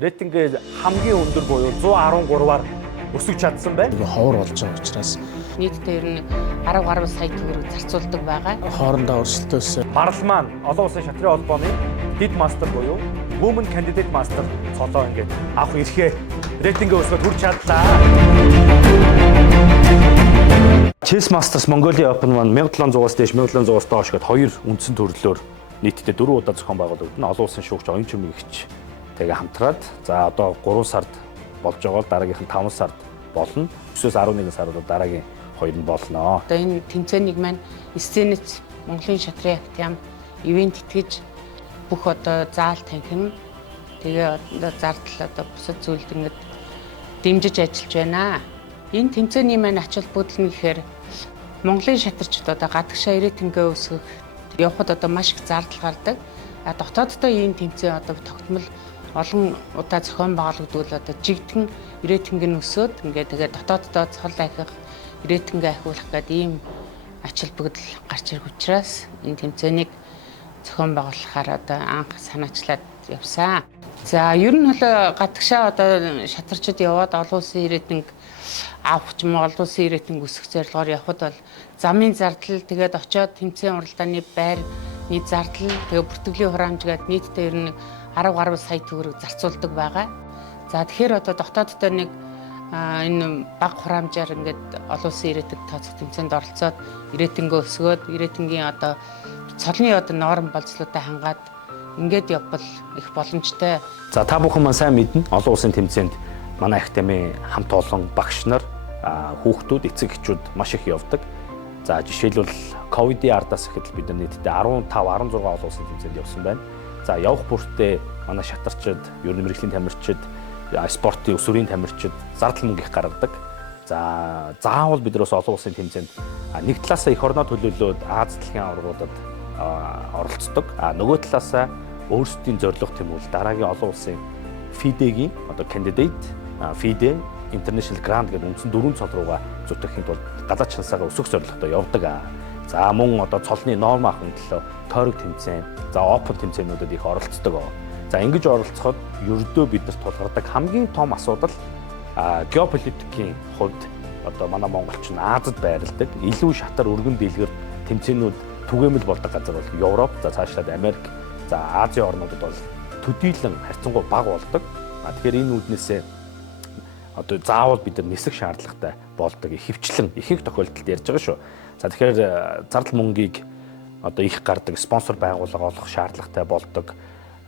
рейтингээ хамгийн өндөр буюу 113-аар өсөж чадсан байна. Ховор болж байгаа учраас нийтдээ ер нь 10 гаруй сая төгрөг зарцуулдаг байгаа. Хоорондоо өрсөлдөөс Марл маань олон улсын шатрын холбооны Did Master буюу Women Candidate Master цолоо ингээд авах ирэхээр рейтингээ өсгөд хүрч чадлаа. Chess Masters Mongolia Open маань 1700-аас дээш 1700-аас доош гээд хоёр үндсэн төрлөөр нийтдээ 4 удаа зохион байгуулагдана. Олон улсын шүүгч оюун чимээгч тэгээ хамтраад за одоо 3 сард болж байгаа бол дараагийнх нь 5 сард болно. 9-11 сард дараагийн хоёр нь болно. Одоо энэ тэмцээнийг маань сценэт Монголын шатрын актиам ивент итгэж бүх одоо заал танхим тэгээ одоо зардал одоо бусад зүйлд ингээд дэмжиж ажиллаж байна. Энэ тэмцээний маань ач холбогдол нь гэхээр Монголын шатарчид одоо гадагшаа рейтингээ өсгөх явхад одоо маш их зардал гардаг. А дотооддоо энэ тэмцээн одоо тогтмол олон удаа зохион байгуулагдвал одоо жигдхэн рейтинг нь өсөөд ингээд тэгээ дотооддоо цол ахих рейтингээ ахиулах гэдэг ийм ач холбогдол гарч ирэх учраас энэ тэмцээнийг зохион байгуулахаар одоо анх санаачлаад явсан. За ер нь бол гадагшаа одоо шатарчид яваад олон улсын рейтинг авах ч юм уу олон улсын рейтинг өсөх зорилгоор явхад бол замын зардал тэгээд очиод тэмцээн уралдааны байрны зардал тэгээд бүртгэлийн хураамж гээд нийтдээ ер нь 10 гаруй сая төгрөг зарцуулдаг байгаа. За тэгэхээр одоо дотооддоо нэг энэ баг хураамжаар ингээд олон улсын рейтинг тооцох тэмцээнд оролцоод рейтингээ өсгөөд рейтингийн одоо цолны одоо норм болцлоотой хангаад ингээд явбал их боломжтой. За та бүхэн маань сайн мэднэ. Олон улсын тэмцээнд манай академийн хамт олон багш нар, хүүхдүүд, эцэг эхчүүд маш их явдаг. За жишээлбэл ковидын ардаас ихэд бид нар нийтдээ 15, 16 олон улсын тэмцээнд явсан байна. За явах бүртээ манай шатарчид, ер нь мэргэжлийн тамирчид, спортын өсвөрийн тамирчид зардал мөнгө их гаргадаг. За заавал бид нөөс олон улсын тэмцээнд нэг талаасаа их орноо төлөөлөөд Аз дэлхийн аваргуудад оролцдог. Нөгөө талаасаа өөрсдийн зорилго тэмүүлэл дараагийн олон улсын FIDE-гийн одоо candidate FIDE International Grand гэдэг үндсэн 4 цол руугаа зүтгэхийн тулд гадаад чансаагаа өсөх зорилготой явдаг. За мөн одоо цолны норм ахын төлөө тойрог тэмцээн, за open тэмцээнүүдэд их оролцдог. За ингэж оролцоход ердөө бидэрт тулгардаг хамгийн том асуудал геополитикийн хувьд одоо манай монголчин Азад байрладаг илүү шатар өргөн дийлгэр тэмцээнүүд түгээмэл болдог газар бол Европ, за цаашлаад Америк, за Азийн орнуудад бол төдийлөн харьцангуй бага болдог. Тэгэхээр энэ үүднээсээ одоо заавал бид нар нисэх шаардлагатай болдог. Хөвчлэн ихэнх тохиолдолд ярьж байгаа шүү. За тэгэхээр зардал мөнгийг одоо их гардаг спонсор байгууллага олох шаардлагатай болдог.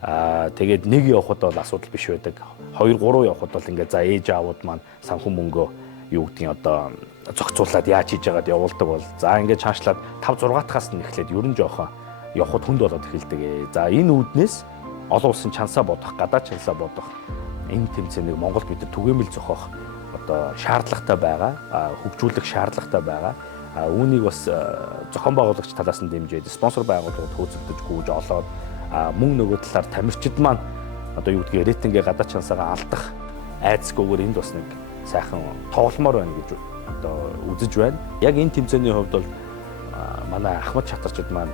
Тэгээд нэг явхад бол асуудал биш байдаг. 2, 3 явхад бол ингээд за ээж аавууд маань санхүү мөнгөө юу гэдгийг одоо зохицуулаад яаж хийж яагаад явуулдаг бол за ингээд чаашлаад 5, 6 дахаас нь эхлээд ерөн жоохон явхад хүнд болоод эхэлдэг. За энэ үүднээс олон улсын чансаа бодох, гадаад чансаа бодох энэ тэмцээнийг Монголд бид түгээмэл зохиох одоо шаардлагатай байгаа, хөгжүүлэх шаардлагатай байгаа. Үүнийг бас зохион байгуулагч талаас нь дэмжиж, спонсор байгууллагууд хөөцөгдөж гүйж олоод мөн нөгөө талаар тамирчид маань одоо юу гэдгийг рейтингээ гадаад чансаагаа алдах айцгүйгээр энд бас нэг сайхан тогломоор байна гэж одоо үзэж байна. Яг энэ тэмцээний хувьд бол манай Ахмад шатарчид маань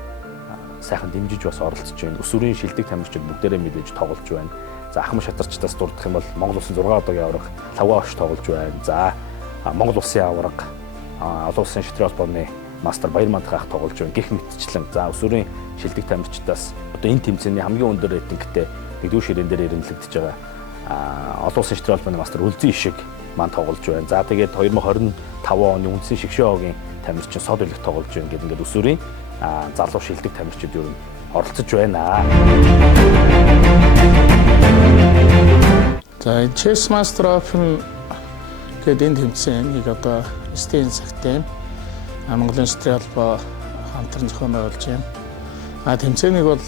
сайхан дэмжиж бас оролцож байна. Өсвөрийн шилдэг тамирчид бүгдээрээ мэдээж тоглож байна. За Ахмад шатарчдаас дурдах юм бол Монгол улсын 6 удаагийн аварга лавга авч тоглож байна. За Монгол улсын аварга олон улсын шатрын холбооны мастер Баяр Мандах ах тоглож байна. Гэх мэтчлэн за өсвөрийн шилдэг тамирчдаас одоо энэ тэмцээний хамгийн өндөр рейтингтэй нэгдүгээр ширээн дээр ирэмлэгдэж байгаа олон улсын шатрын холбооны мастер Үлзэн Ишиг маань тоглож байна. За тэгээд 2025 оны үндсэн шигшээ хоогийн тамирчин Сод Илэг тоглож байна гэдэг ингээд өсвөрийн залуу шилдэг тамирчид ер нь оролцож байна. за Chess Master Open гэдэг энэ тэмцээнийг одоо Стен цагтын Монголын шатрын холбоо хамтран зохион байгуулж байна. Тэмцээнийг бол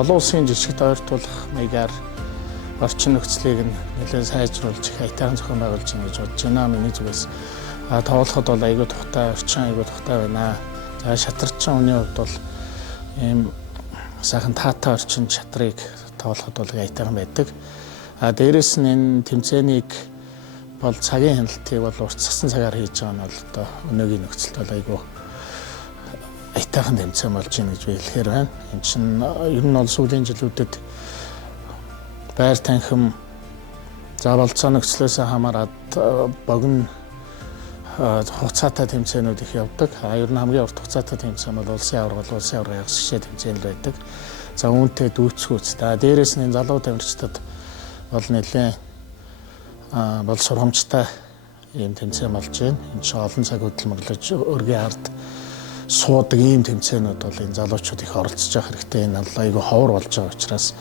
олон улсын жижигт ойртуулах маягаар орчин нөхцөлийг нэлээд сайжруулж их аятайхан зохион байгуулж байна гэж бодож байна. Миний зүгээс тоглоход бол аягүй тухтай, орчин аягүй тухтай байна. За шатарчин хүний хувьд бол ийм сайхан таатай орчин шатрыг тоглоход бол аятайхан байдаг. Дээрээс нь энэ тэмцээнийг бол цагийн хяналтыг бол уртсгасан цагаар хийж байгаа нь бол одоо өнөөгийн нөхцөлд бол аягүй аятайхан тэмцээн болж байна гэж би хэлэхээр байна. Энэ чинь ер нь бол сүүлийн жилүүдэд байр танхим за болцоо нөхцлөөс хамаарат богино хугацаатай тэмцээнүүд их явдаг. Ер нь хамгийн урт хугацаатай тэмцээн бол улсын аварга, улсын аварга ягс шишээ тэмцээн л байдаг. За үүнтэй дүүцгүүц. Дээрээс нь залуу тамирчдад бол нэлээд бол сургамжтай ийм тэмцээн болж байна. Энд чинь олон цаг хөдөлмөрлөж өргөн ард суудаг ийм тэмцээнүүд бол энэ залуучууд их оролцож явах хэрэгтэй. Энэ бол айгүй ховор болж байгаа учраас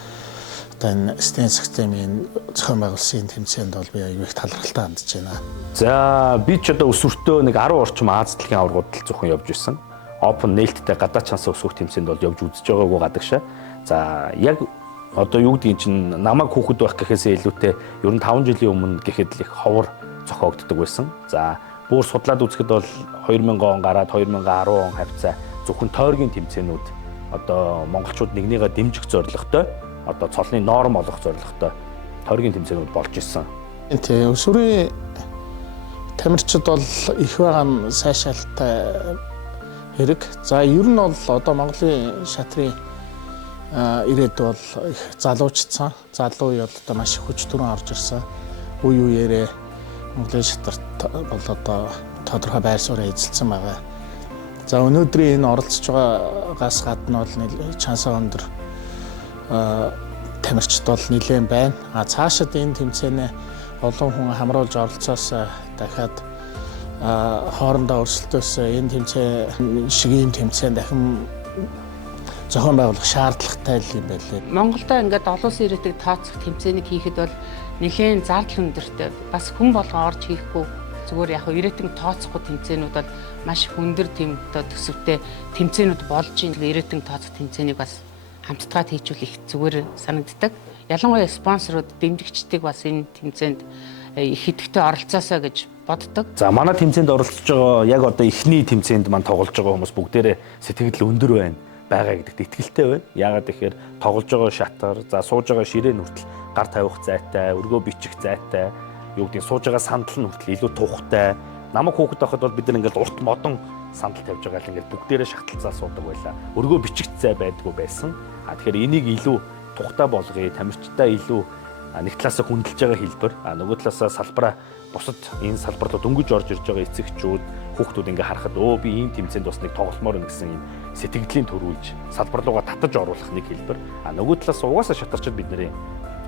одоо энэ стен системийн зохион байгуулсан тэмцээнд бол би айгүй их талархалтай хандж байна. За би ч одоо өсвөртөө нэг 10 орчим Аз дэлхийн аваргууд л зөвхөн явж ирсэн. Open нээлттэй гадаад чансан өсвөх тэмцээнд бол явж үзэж байгаагүй гадагшаа. За яг одоо юу гэдгийг чинь намайг хүүхэд байх гэхээсээ илүүтэй ер нь 5 жилийн өмнө гэхэд л их ховор зохиогддог байсан. За бүр судлаад үзэхэд бол 2000 он гараад 2010 он хавцаа зөвхөн тойргийн тэмцээнүүд одоо монголчууд нэгнийгээ дэмжих зорилготой одоо цолны норм олох зорилготой тойргийн тэмцээнүүд болж исэн. Тийм өсвөрийн тамирчид бол их байгаа нь сайшаалтай хэрэг. За ер нь бол одоо Монголын шатрын ирээд бол их залуучдсан. Залуу үе бол одоо маш их хүч төрөн орж ирсэн. Үе үеэрээ Монголын шатарт бол одоо тодорхой байр суурь эзэлсэн байгаа. За өнөөдрийн энэ оролцож байгаагаас гадна бол чансаа өндөр тамирчид бол нэлээд байна. Цаашид энэ тэмцээнэ олон хүн хамруулж оролцоос дахиад хоорондоо өрсөлдөөс энэ тэмцээн шиг ийм тэмцээн дахин зохион байгуулах шаардлагатай юм байлээ. Монголдо ингээд олон улсын ирээдүйг тооцох тэмцээнийг хийхэд бол нэлээд зардал өндөртэй. Бас хүн болгон орж хийхгүй зүгээр яг ирээдүйг тооцохгүй тэмцээнүүд бол маш их өндөр тийм төсөвтэй тэмцээнүүд болж ийн ирээдүйг тооцох тэмцээнийг бас хамтдаад хийжүүл их зүгээр санагддаг. Ялангуяа спонсорууд дэмжигчдийг бас энэ тэмцээнд их идэвхтэй оролцоосоо гэж боддог. За манай тэмцээнд оролцож байгаа яг одоо эхний тэмцээнд мань тоглож байгаа хүмүүс бүгдээрээ сэтгэл өндөр байна. Байгаа гэдэгт итгэлтэй байна. Яагаад гэхээр тоглож байгаа шатар, за сууж байгаа ширээн хүртэл гар тавих зайтай, өргөө бичих зайтай, юу гэдэг сууж байгаа сандал нь хүртэл илүү тухтай. Намайг хүүхэд байхад бол бид нар ингээд урт модон сандал тавьж байгаа л ингээд бүгдээрээ шахталцаа суудаг байлаа. Өргөө бичих зай байдгүй байсан. Тэгэхээр энийг илүү тухтай болгоё, тамирчтай илүү нэг талаасаа хүндэлж байгаа хэлбэр, нөгөө талаасаа салбараа бусад энэ салбарлуу дөнгөж орж ирж байгаа эцэгчүүд, хүүхдүүд ингээ харахад өө би ийм тэмцээнд бас нэг тогломоор байна гэсэн юм сэтгэлийн төрүүлж салбарлууга татаж оруулах нэг хэлбэр. Нөгөө талаас угаасаа шатарчид бидний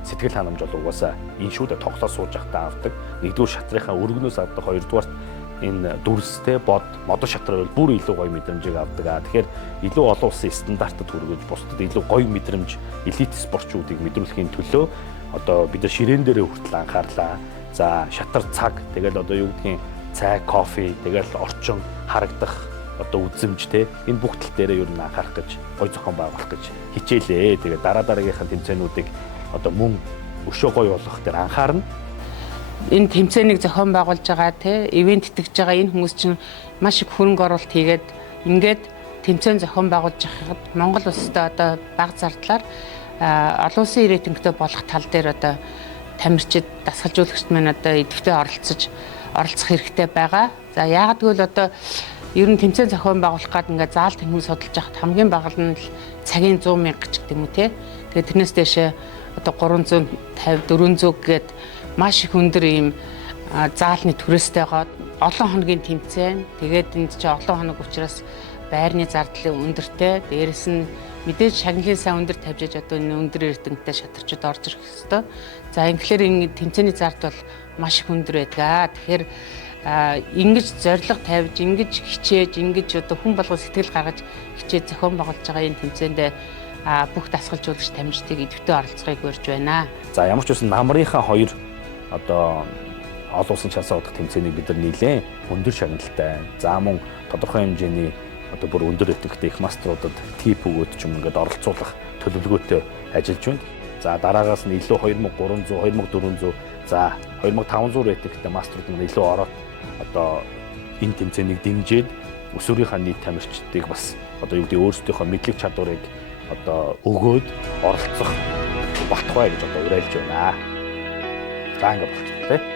сэтгэл ханамж бол угаасаа энэ шүүдэ тоглоо сууж явахдаа авдаг. Нэгдүгээр шатрынхаа өргөнөөс авдаг, хоёрдугаар энэ дүрстэй модон шатраар бүр илүү гоё мэдрэмжийг авдаг. Тэгэхээр илүү олон улсын стандартад хүргэж бусдад илүү гоё мэдрэмж элит спортчуудыг мэдрүүлэхийн төлөө одоо бид нар ширээн дээрээ хүртэл анхаарлаа. За шатар цаг тэгэл одоо юу гэдгийг цай, кофе тэгэл орчин харагдах одоо үзэмж те энэ бүх тал дээрээ юу н анхаарах гэж гоё зохион байгуулах гэж хичээлээ. Тэгээ дараагийнхаа тэмцээнүүдийг одоо мөн өшөө гоё болгох дээр анхаарна. Энэ тэмцээнийг зохион байгуулж байгаа те ивент итгэж байгаа энэ хүмүүс чинь маш их хөрөнгө оруулалт хийгээд ингээд тэмцээн зохион байгуулж байхад Монгол улстай одоо бага зардлаар олон улсын рейтингтэй болох тал дээр одоо тамирчид дасгалжуулагчид маань одоо идэвхтэй оролцох хэрэгтэй байгаа. За яагаад гэвэл одоо ер нь тэмцээн зохион байгуулах гад ингээд заалт хүмүүс судалж байхад хамгийн бага нь л цагийн 100 мянга ч гэдэг юм уу те. Тэгээд тэрнээс дэше одоо 350 400 гээд маш их өндөр ийм заалны түрээстэй гоод олон хоногийн тэмцээн. Тэгээд энд чи олон хоног учраас байрны зардлын өндөртэй. Дээрэс нь мэдээж шагналын сан өндөр тавьж одоо энэ өндөр эрдэмтдээ шатарчид орж ирэх ёстой. За ингээр энэ тэмцээний зардал бол маш их өндөр байдаг. Тэгэхээр ингэж зориг тавьж, ингэж хичээж, ингэж одоо хүн болгон сэтгэл гаргаж хичээж зохион байгуулж байгаа энэ тэмцээнд бүх дасгалжуулагч тамирчдыг идэвхтэй оролцохыг урьж байна. За ямар ч үсэн намрынхаа хоёр одоо олон улсын чансаа удах тэмцээнийг бид нар нийлээ өндөр шагналтай. За мөн тодорхой хэмжээний одоо бүр өндөр этгээтэй их мастеруудад тип өгөөд ч юм ингээд оролцуулах төлөвлөгөөтэй ажиллаж байна. За дараагаас нь илүү 2300, 2400, за 2500 этгээтэй мастерууд нь илүү ороод одоо энэ тэмцээнийг дэмжиж өсвөрийнхаа нийт тамирчдыг бас одоо юу гэдэг өөрсдийнхөө мэдлэг чадварыг одоо өгөөд оролцох батхай гэж одоо уриалж байна. За ингээд болчихлоо.